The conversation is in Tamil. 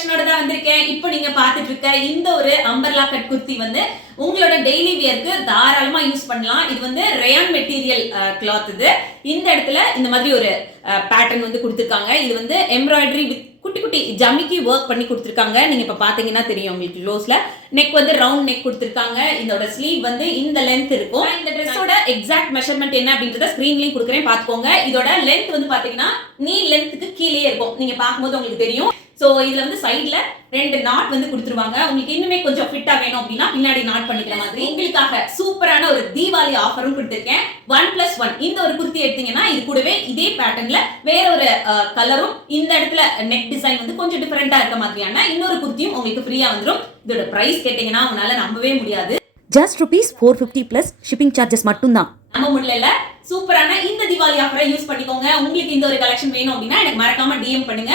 கலெக்ஷனோட தான் வந்திருக்கேன். இப்போ நீங்க பார்த்துட்டு இருக்க இந்த ஒரு அம்பர்லா கட் குர்த்தி வந்து உங்களோட டெய்லி வியருக்கு தாராளமா யூஸ் பண்ணலாம். இது வந்து ரயான் மெட்டீரியல் கிளாத். இது இந்த இடத்துல இந்த மாதிரி ஒரு பேட்டர்ன் வந்து கொடுத்துருக்காங்க. இது வந்து எம்ப்ராய்டரி வித் குட்டி குட்டி ஜமிக்கி ஒர்க் பண்ணி கொடுத்துருக்காங்க. நீங்க இப்ப பாத்தீங்கன்னா தெரியும் உங்களுக்கு க்ளோஸ்ல. நெக் வந்து ரவுண்ட் நெக் கொடுத்துருக்காங்க. இதோட ஸ்லீவ் வந்து இந்த லென்த் இருக்கும். இந்த ட்ரெஸ்ஸோட எக்ஸாக்ட் மெஷர்மெண்ட் என்ன அப்படின்றத ஸ்கிரீன்லயும் கொடுக்குறேன் பாத்துக்கோங்க. இதோட லென்த் வந்து பாத்தீங்கன்னா நீ லென்த்துக்கு கீழே இருக்கும். நீங்க பார்க்கும்போது உங்களுக்கு தெரியும். சோ இதுல வந்து சைடுல 2 நாட் வந்து கொடுத்துருவாங்க. உங்களுக்கு இன்னுமே கொஞ்சம் ஃபிட்டா வேணும் அப்படின்னா பின்னாடி நாட் பண்ணிக்கிற மாதிரி உங்களுக்காக சூப்பரான ஒரு தீபாவளி ஆஃபரும் கொடுத்துருக்கேன். 1+1 இந்த ஒரு குர்த்தி எடுத்தீங்கன்னா இது கூடவே இதே பேட்டர்ன்ல வேற ஒரு கலரும் இந்த இடத்துல நெக் டிசைன் வந்து கொஞ்சம் டிஃபரெண்டா இருக்க மாதிரியான இன்னொரு குர்த்தியும் உங்களுக்கு ஃப்ரீயா வந்துடும். இதோட பிரைஸ் கேட்டீங்கன்னா உங்களால நம்பவே முடியாது. just ₹450 plus shipping charges மட்டும்தான். நம்ம முடியல சூப்பரான இந்த தீபாவளி ஆஃபரை யூஸ் பண்ணிக்கோங்க. உங்களுக்கு இந்த ஒரு கலெக்ஷன் வேணும் அப்படின்னா எனக்கு மறக்காம DM பண்ணுங்க.